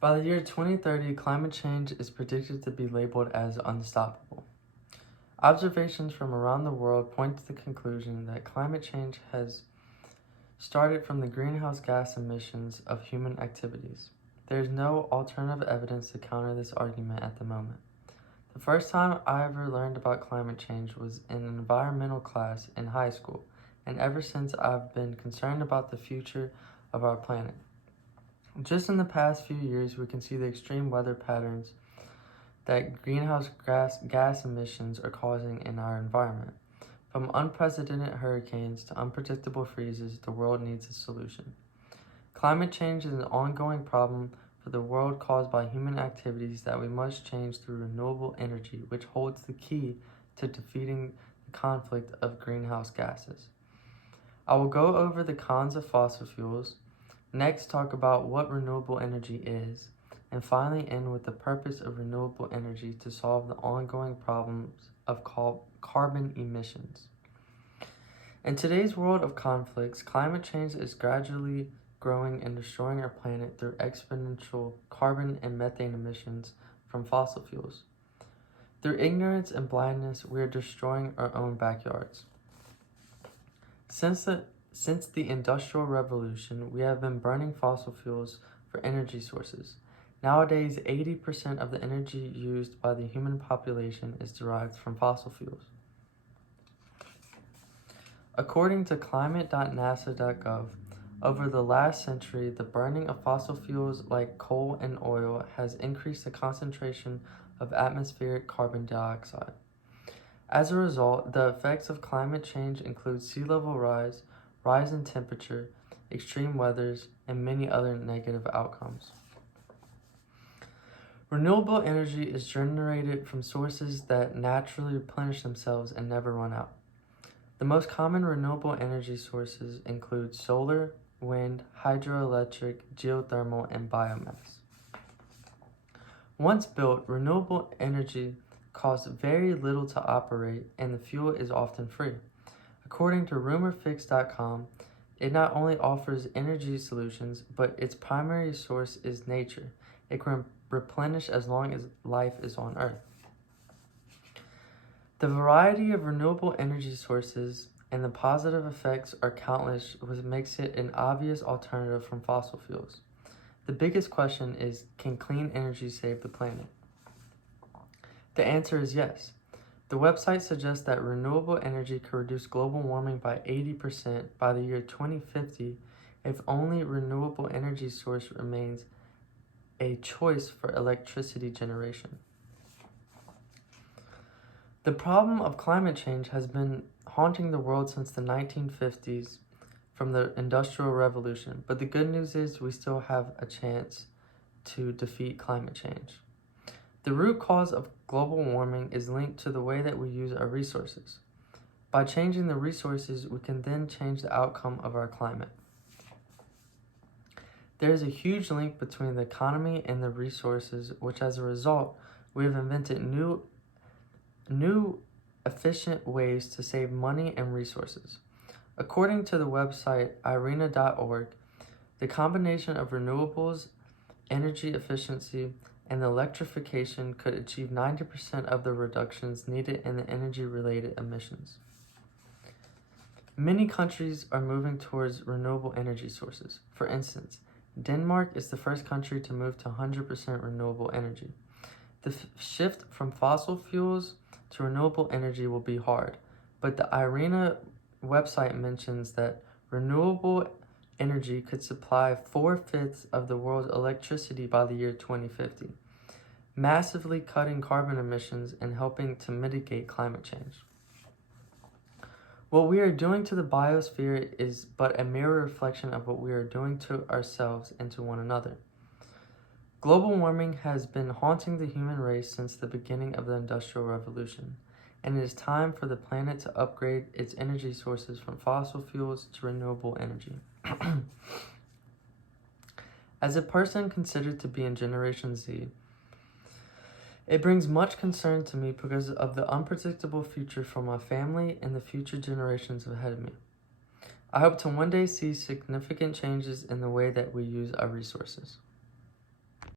By the year 2030, climate change is predicted to be labeled as unstoppable. Observations from around the world point to the conclusion that climate change has started from the greenhouse gas emissions of human activities. There is no alternative evidence to counter this argument at the moment. The first time I ever learned about climate change was in an environmental class in high school, and ever since I've been concerned about the future of our planet. Just in the past few years, we can see the extreme weather patterns that greenhouse gas emissions are causing in our environment. From unprecedented hurricanes to unpredictable freezes, the world needs a solution. Climate change is an ongoing problem for the world caused by human activities that we must change through renewable energy, which holds the key to defeating the conflict of greenhouse gases. I will go over the cons of fossil fuels, next talk about what renewable energy is, and finally end with the purpose of renewable energy to solve the ongoing problems of carbon emissions. In today's world of conflicts, climate change is gradually growing and destroying our planet through exponential carbon and methane emissions from fossil fuels. Through ignorance and blindness, we are destroying our own backyards. Since the Industrial Revolution, we have been burning fossil fuels for energy sources. Nowadays, 80% of the energy used by the human population is derived from fossil fuels. According to climate.nasa.gov, over the last century, the burning of fossil fuels like coal and oil has increased the concentration of atmospheric carbon dioxide. As a result, the effects of climate change include sea level rise, rise in temperature, extreme weathers, and many other negative outcomes. Renewable energy is generated from sources that naturally replenish themselves and never run out. The most common renewable energy sources include solar, wind, hydroelectric, geothermal, and biomass. Once built, renewable energy costs very little to operate and the fuel is often free. According to rumorfix.com, it not only offers energy solutions, but its primary source is nature. It can replenish as long as life is on Earth. The variety of renewable energy sources and the positive effects are countless, which makes it an obvious alternative from fossil fuels. The biggest question is, can clean energy save the planet? The answer is yes. The website suggests that renewable energy could reduce global warming by 80% by the year 2050 if only renewable energy source remains a choice for electricity generation. The problem of climate change has been haunting the world since the 1950s from the Industrial Revolution, but the good news is we still have a chance to defeat climate change. The root cause of global warming is linked to the way that we use our resources. By changing the resources, we can then change the outcome of our climate. There is a huge link between the economy and the resources, which as a result, we have invented new efficient ways to save money and resources. According to the website IRENA.org, the combination of renewables, energy efficiency, and electrification could achieve 90% of the reductions needed in the energy-related emissions. Many countries are moving towards renewable energy sources. For instance, Denmark is the first country to move to 100% renewable energy. The shift from fossil fuels to renewable energy will be hard, but the IRENA website mentions that renewable energy could supply 4/5 of the world's electricity by the year 2050, massively cutting carbon emissions and helping to mitigate climate change. What we are doing to the biosphere is but a mirror reflection of what we are doing to ourselves and to one another. Global warming has been haunting the human race since the beginning of the Industrial Revolution, and it is time for the planet to upgrade its energy sources from fossil fuels to renewable energy. As a person considered to be in Generation Z, it brings much concern to me because of the unpredictable future for my family and the future generations ahead of me. I hope to one day see significant changes in the way that we use our resources.